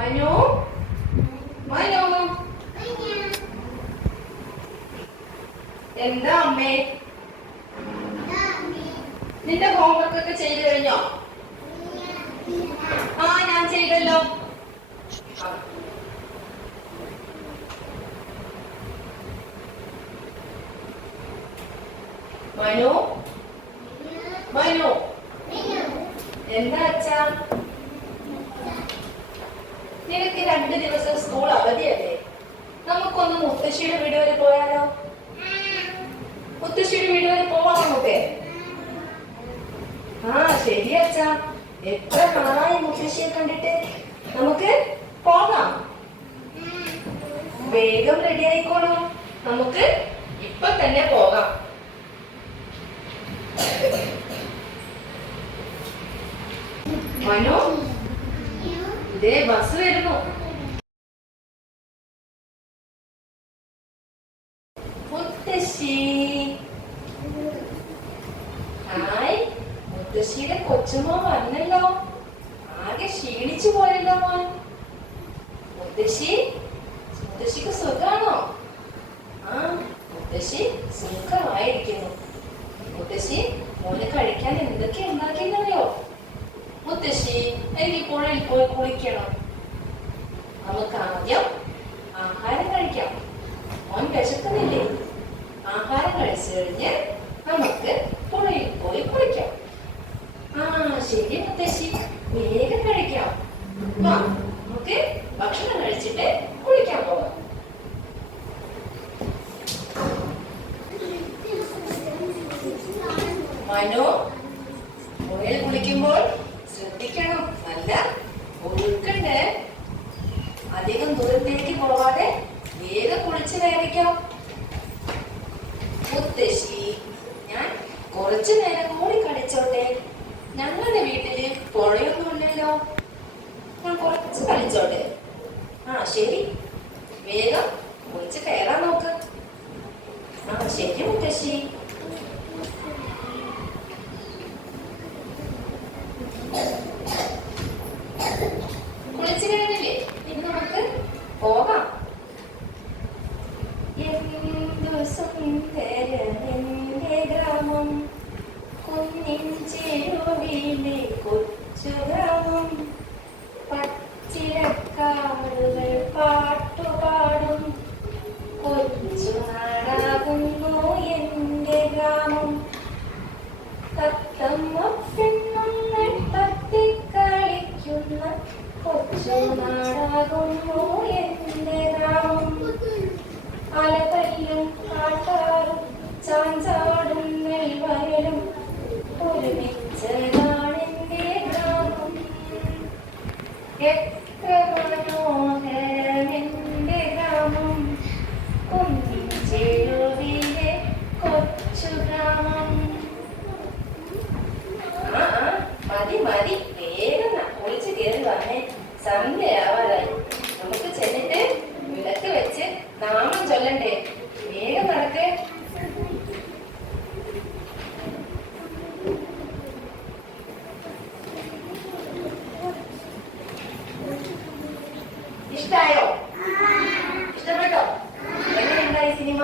മനു മനു എന്താ അമ്മേ? നിന്റെ ഹോംവർക്ക് ഒക്കെ ചെയ്തു കഴിഞ്ഞോ? ആ ഞാൻ ചെയ്തല്ലോ. മനു മനു എന്താ അച്ഛാ? നിനക്ക് 2 ദിവസം സ്കൂൾ അവധിയല്ലേ? നമുക്കൊന്ന് മുത്തശ്ശിയുടെ വീട് വരെ പോയാലോ? മുത്തശ്ശിയുടെ വീട് വരെ പോവാം നമുക്ക്. ആ ശരി അച്ഛാ, എത്ര നാളായി മുത്തശ്ശിയെ കണ്ടിട്ട്. നമുക്ക് പോകാം. വേഗം റെഡി ആയിക്കോളൂ, നമുക്ക് ഇപ്പൊ തന്നെ പോകാം. മനു ഇതേ ബസ് വരുന്നു. മുത്തശ്ശി ഹായ്. മുത്തശ്ശിയുടെ കൊച്ചുമോൻ വന്നല്ലോ. ആകെ ക്ഷീണിച്ചു പോയല്ലോ മോൻ. മുത്തശ്ശിക്ക് സുഖാണോ? ആ മുത്തശ്ശി സുഖമായിരിക്കുന്നു. മുത്തശ്ശി മോന് കഴിക്കാൻ എന്തൊക്കെ ഉണ്ടാക്കിയെന്നറിയോ? മുത്തശ്ശി എനിക്ക് പുഴയിൽ പോയി കുളിക്കണം. നമുക്ക് ആദ്യം ആഹാരം കഴിക്കാം. മോൻ വിശക്കുന്നില്ലേ? ആഹാരം കഴിച്ചു കഴിഞ്ഞ് നമുക്ക് പുഴയിൽ പോയി കുളിക്കാം. ആ ശരി മുത്തശ്ശി, വേഗം കഴിക്കാം. നമുക്ക് ഭക്ഷണം കഴിച്ചിട്ട് കുളിക്കാൻ പോകാം. മനു പുഴയിൽ കുളിക്കുമ്പോൾ ശ്രദ്ധിക്കണം, നല്ല ഒഴുക്കുണ്ട്. അധികം ദൂരത്തേക്ക് പോവാതെ വേഗം കുളിച്ച് കയറിക്കാം. മുത്തശ്ശി ഞാൻ കുറച്ചു നേരം കൂടി കളിച്ചോട്ടെ. ഞങ്ങളുടെ വീട്ടില് പുഴയൊന്നുമില്ലല്ലോ, ഞാൻ കുറച്ച് കളിച്ചോട്ടെ. ആ ശരി, വേഗം കുളിച്ച് കയറാൻ നോക്ക്. ആ ശരി മുത്തശ്ശി. കുളിച്ചു കഴിഞ്ഞില്ലേ? ഇനി നമുക്ക് പോകാം. എന്തു സുന്ദരമെന്റെ ഗ്രാമം, കുന്നിൻ ചെരുവിലെ കൊച്ചു ഗ്രാമം. പച്ചിലക്കാടുകൾ പാട്ടുപാടും കൊച്ചു നാടാകുന്നു എന്റെ ഗ്രാമം. തത്തമ്മ പെണ്ണുങ്ങൾ തത്തിക്കളിക്കുന്ന കൊച്ചു നാടാകുന്നു എന്റെ ഗ്രാമം. അലകല്ലും കാട്ടാറും ചാഞ്ചാടും നെൽവയലും ഒരുമിച്ചതാണെന്റെ ഗ്രാമം. എത്ര മനോഹരമെന്റെ ഗ്രാമം, കുന്നിൻ ചെരുവിലെ കൊച്ചു ഗ്രാമം. മതി മതി, വേഗം കുളിച്ച് കയറി വന്നേ. സന്ധ്യയാവാറായി. നമുക്ക് ചെന്നിട്ട് വിളക്ക് വെച്ച് നാമം ചൊല്ലണ്ടേ? വേഗം നടക്ക്. ഇഷ്ടായോ? ഇഷ്ടപ്പെട്ടോ? എങ്ങനെയുണ്ടായി സിനിമ?